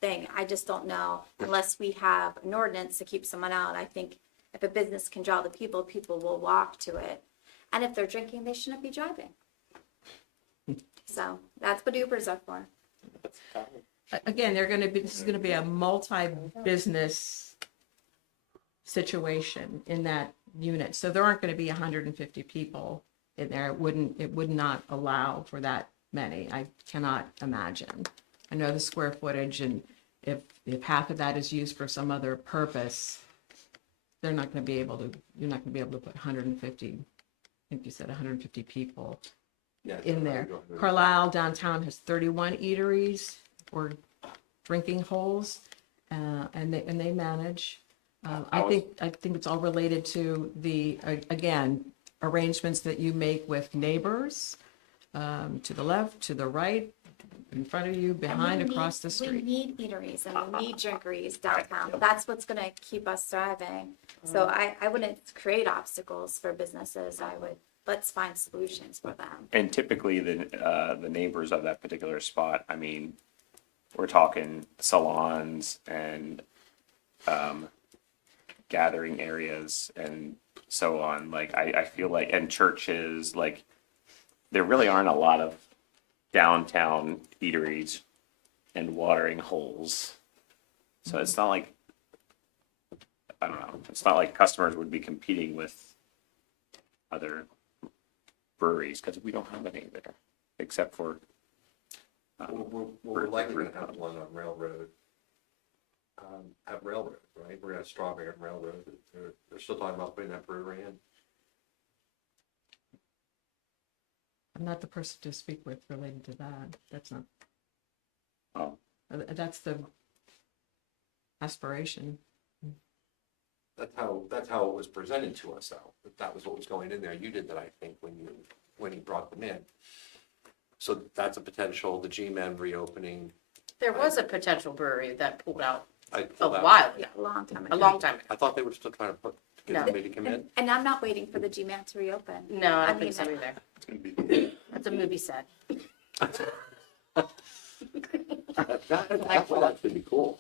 thing. I just don't know, unless we have an ordinance to keep someone out. I think if a business can draw the people, people will walk to it. And if they're drinking, they shouldn't be driving. So that's what Ubers are for. Again, this is gonna be a multi-business situation in that unit. So there aren't gonna be 150 people in there. It would not allow for that many. I cannot imagine. I know the square footage, and if half of that is used for some other purpose, you're not gonna be able to put 150, I think you said 150 people Yeah, in there. Carlisle downtown has 31 eateries or drinking holes, and they manage. I think it's all related to the, again, arrangements that you make with neighbors, to the left, to the right, in front of you, behind, And we across the need- street. We need eateries and we need drinkeries downtown. That's what's gonna keep us thriving. So I wouldn't create obstacles for businesses. Let's find solutions for them. And typically the neighbors of that particular spot, I mean, we're talking salons and gathering areas and so on. Like I feel like, and churches, like there really aren't a lot of downtown eateries and watering holes. So it's not like, I don't know, it's not like customers would be competing with other breweries because we don't have any there, except for. We're likely gonna have one on Railroad. At Railroad, right? We're gonna have Strawberry at Railroad. They're still talking about putting that brewery in. I'm not the person to speak with related to that. That's not, Oh, that's the aspiration. That's how it was presented to us, though. That was what was going in there. You did that, I think, when you brought them in. So that's a potential, the G-Men reopening. There was a potential brewery that pulled out I a pulled out. while ago, A long time a ago. long time ago. I thought they were still trying to get No. somebody to come in. And I'm not waiting for the G-Man to reopen. No, I I don't mean, think so either. it's gonna be. That's a movie set. That should be cool.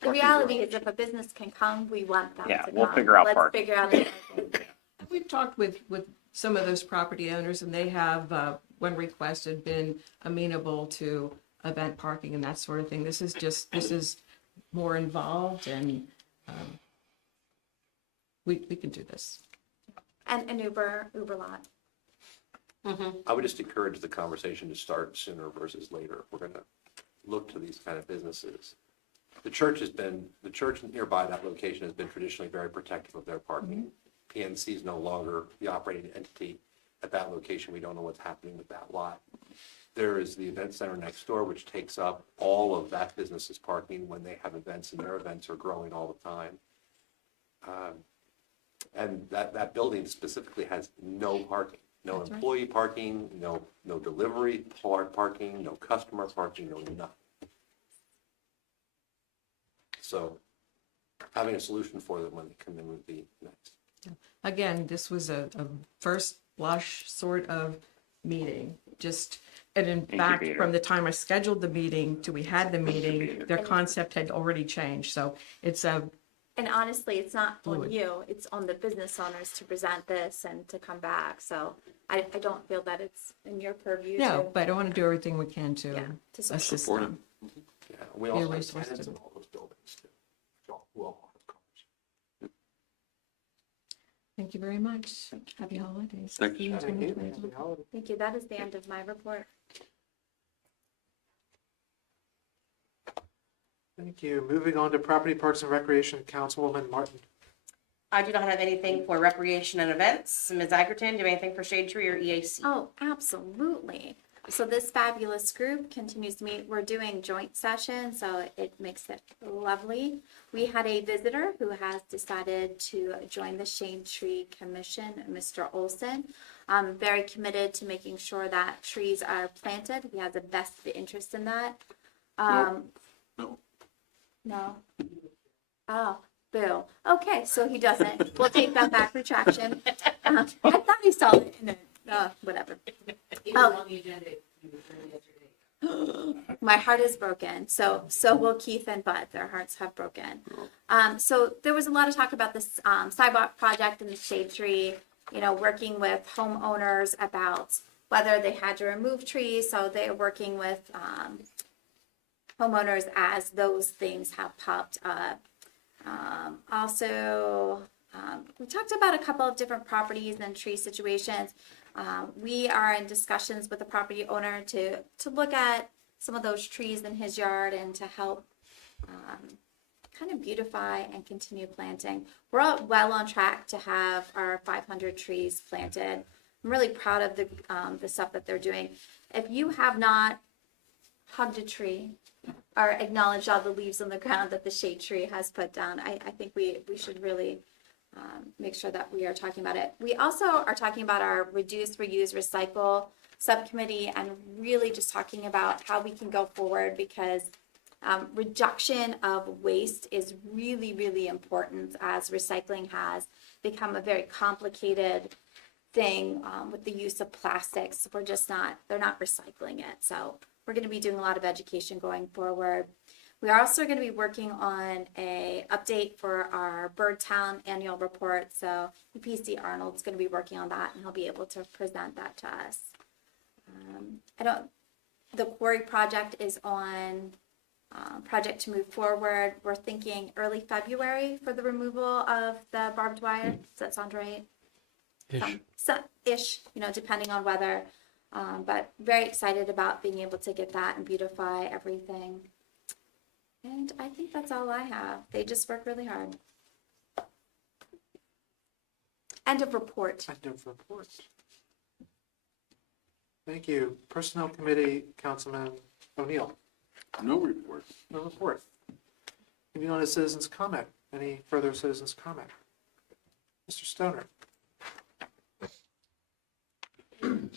The reality is if a business can come, we want them Yeah, to come. we'll figure out Let's parking. figure out the We've talked with some of those property owners, and they have, when requested, been amenable to event parking and that sort of thing. This is more involved, and we can do this. And an Uber lot. I would just encourage the conversation to start sooner versus later. If we're gonna look to these kind of businesses. The church nearby that location has been traditionally very protective of their parking. PNC is no longer the operating entity at that location. We don't know what's happening with that lot. There is the event center next door, which takes up all of that business's parking when they have events, and their events are growing all the time. And that building specifically has no parking, no That's right. employee parking, no delivery parking, no customer parking, no nothing. So having a solution for them when they come in would be nice. Again, this was a first blush sort of meeting, and in fact, Incubator. from the time I scheduled the meeting to we had the meeting, Incubator. their concept had already changed, so it's a, And honestly, it's not on Fluid. you, it's on the business owners to present this and to come back. So I don't feel that it's in your purview no, to, but I want to do everything we can to yeah, to support. assist Support them. Yeah, we Be a also have resource tenants to in all those buildings too. Who all have cars. Thank you very much. Happy holidays. Thanks. See you in Thank you. 2022. Happy holidays. Thank you. That is the end of my report. Thank you. Moving on to Property Parks and Recreation, Councilwoman Martin. I do not have anything for recreation and events. Ms. Egerton, do you have anything for Shade Tree or EAC? Oh, absolutely. So this fabulous group continues to meet. We're doing joint sessions, so it makes it lovely. We had a visitor who has decided to join the Shade Tree Commission, Mr. Olson. Very committed to making sure that trees are planted. He has a vested interest in that. No. Oh, boo. Okay, so he doesn't. We'll take that back, retraction. I thought he saw it in the, whatever. Oh. My heart is broken. So will Keith and Bud. Their hearts have broken. So there was a lot of talk about this sidewalk project in the shade tree, working with homeowners about whether they had to remove trees, so they're working with homeowners as those things have popped up. Also, we talked about a couple of different properties and tree situations. We are in discussions with the property owner to look at some of those trees in his yard and to help kind of beautify and continue planting. We're all well on track to have our 500 trees planted. I'm really proud of the stuff that they're doing. If you have not hugged a tree or acknowledged all the leaves on the ground that the shade tree has put down, I think we should really make sure that we are talking about it. We also are talking about our reduce, reuse, recycle subcommittee and really just talking about how we can go forward, because reduction of waste is really, really important, as recycling has become a very complicated thing with the use of plastics. They're not recycling it. So we're going to be doing a lot of education going forward. We are also going to be working on a update for our Birdtown annual report. So EPC Arnold's going to be working on that, and he'll be able to present that to us. The quarry project is on project to move forward. We're thinking early February for the removal of the barbed wire. Does that sound right? Ish, depending on weather. But very excited about being able to get that and beautify everything. And I think that's all I have. They just work really hard. End of report. End of report. Thank you. Personnel Committee, Councilman O'Neill. No report. No report. Moving on to citizens' comment. Any further citizens' comment? Mr. Stoner. I'm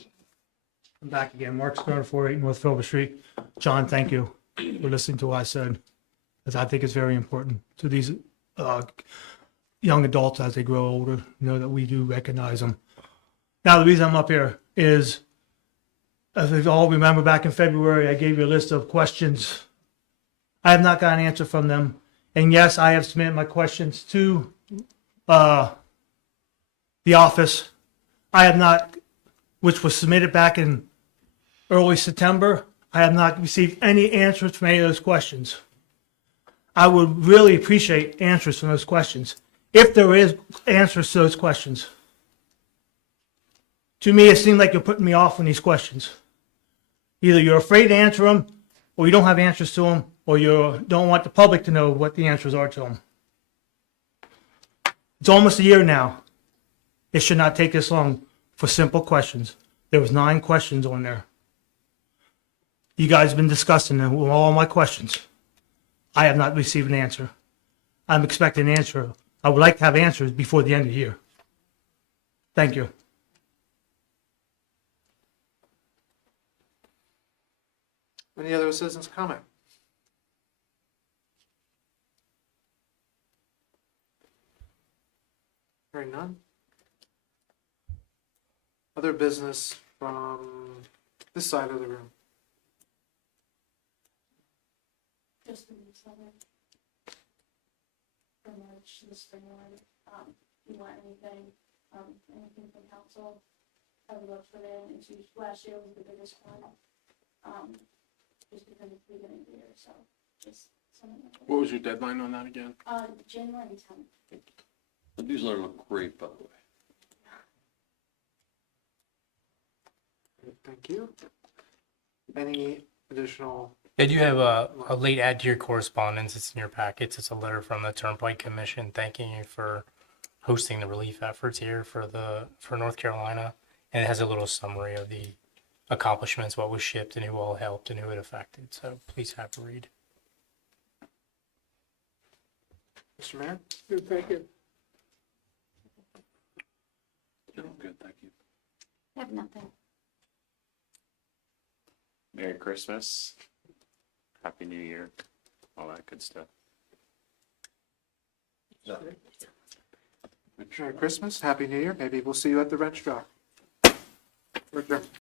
back again. Mark Stoner, 48 North Philbrook Street. John, thank you for listening to what I said, as I think it's very important to these young adults as they grow older, that we do recognize them. Now, the reason I'm up here is, as we all remember, back in February, I gave you a list of questions. I have not got an answer from them. And yes, I have submitted my questions to the office. I have not, which was submitted back in early September. I have not received any answers from any of those questions. I would really appreciate answers from those questions, if there is answers to those questions. To me, it seems like you're putting me off on these questions. Either you're afraid to answer them, or you don't have answers to them, or you don't want the public to know what the answers are to them. It's almost a year now. It should not take this long for simple questions. There was 9 questions on there. You guys have been discussing them with all my questions. I have not received an answer. I'm expecting an answer. I would like to have answers before the end of the year. Thank you. Any other citizens' comment? Hearing none. Other business from this side of the room. Just in the summer. For March, the spring one, you want anything from council? I would love for them, it's usually, last year was the biggest one. Just because it's the beginning of the year, so just something like that. What was your deadline on that again? January 10th. The newsletter looked great, by the way. Thank you. Any additional? I do have a late add to your correspondence. It's in your packets. It's a letter from the Turnpike Commission thanking you for hosting the relief efforts here for North Carolina. And it has a little summary of the accomplishments, what was shipped and who all helped and who it affected. So please have a read. Mr. Mayor? Good, thank you. Good, thank you. I have nothing. Merry Christmas, Happy New Year, all that good stuff. Merry Christmas, Happy New Year. Maybe we'll see you at the wrench drop. We're adjourned.